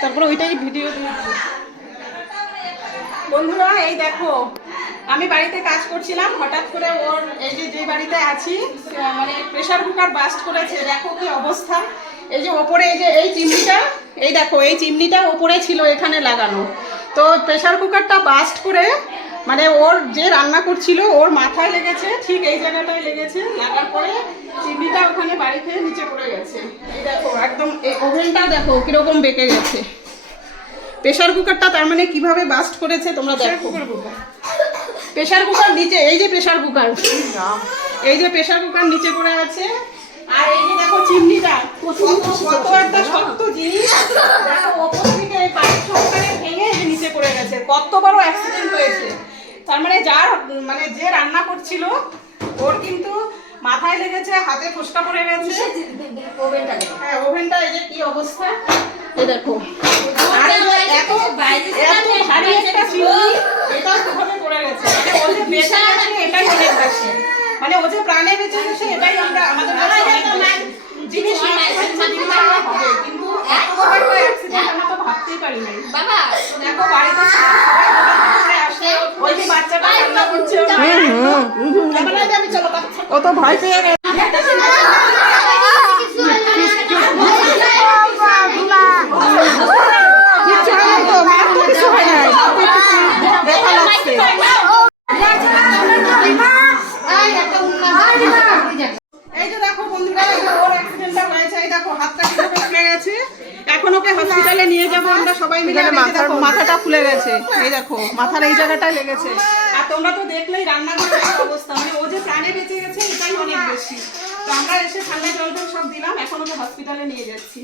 তারপরে ওইটাই ভিডিও দিয়েছি। বন্ধুরা এই দেখো, আমি বাড়িতে কাজ করছিলাম, হঠাৎ করে ওর এই যে বাড়িতে আছি মানে প্রেসার কুকার বাস্ট করেছে। দেখো কি অবস্থা। এই যে ওপরে এই যে এই চিমনিটা, এই দেখো এই চিমনিটা ওপরে ছিল এখানে লাগানো, তো প্রেসার কুকারটা বাস্ট করে মানে ওর যে রান্না করছিল ওর মাথায় লেগেছে, ঠিক এই জায়গাটায় লেগেছে। লাগার পরে চিমনিটা ওখানে বাড়ি খেয়ে নিচে পড়ে গেছে। এই দেখো একদম এই ওভেনটা দেখো কিরকম বেঁকে গেছে। প্রেসার কুকারটা তার মানে কিভাবে বাস্ট করেছে তোমরা দেখো। প্রেসার কুকার নিচে, এই যে প্রেসার কুকার, এই যে প্রেসার কুকার নিচে পড়ে আছে। আর এই যে দেখো চিমনিটা, কত একটা শক্ত জিনিস, দেখো ওপর থেকে এই পাইপ সহকারে ভেঙে নিচে পড়ে গেছে। কত বড় অ্যাক্সিডেন্ট হয়েছে। তার মানে মানে যে রান্না করছিল ওর কিন্তু মাথায় লেগেছে, হাতে ফোসকা পড়ে গেছে। হ্যাঁ ওভেনটা এই যে কি অবস্থা, এই দেখো। আর এত ভারী একটা চিমনি, এটা কিভাবে পড়ে গেছে। মানে ও যে বেঁচে গেছে এটাই অনেক বেশি, মানে ও যে প্রাণে বেঁচে গেছে এটাই আমরা আমাদের জিনিস হবে। কিন্তু এত বড় একটা অ্যাক্সিডেন্ট আমরা তো ভাবতেই পারি নাই। বাবা দেখো বাড়িতে সবাই আসে, ওই যে বাচ্চাটা কান্না করছে, আমি চলো ও তো ভয় পেয়ে গেছে। এই যে দেখো বন্ধুরা, ওর অ্যাক্সিডেন্টটা হয়েছে, এই দেখো হাতটা কিভাবে ফুলে গেছে। এখন ওকে হসপিটালে নিয়ে যাবো আমরা সবাই মিলে। মাথাটা ফুলে গেছে, এই দেখো মাথার এই জায়গাটায় লেগেছে। আর তোমরা তো দেখলেই রান্নাঘরের অবস্থা, মানে ও যে প্রাণে বেঁচে গেছে এটাই অনেক বেশি। তো আমরা এসে ঠান্ডা জল টল সব দিলাম, এখন ওকে হসপিটালে নিয়ে যাচ্ছি।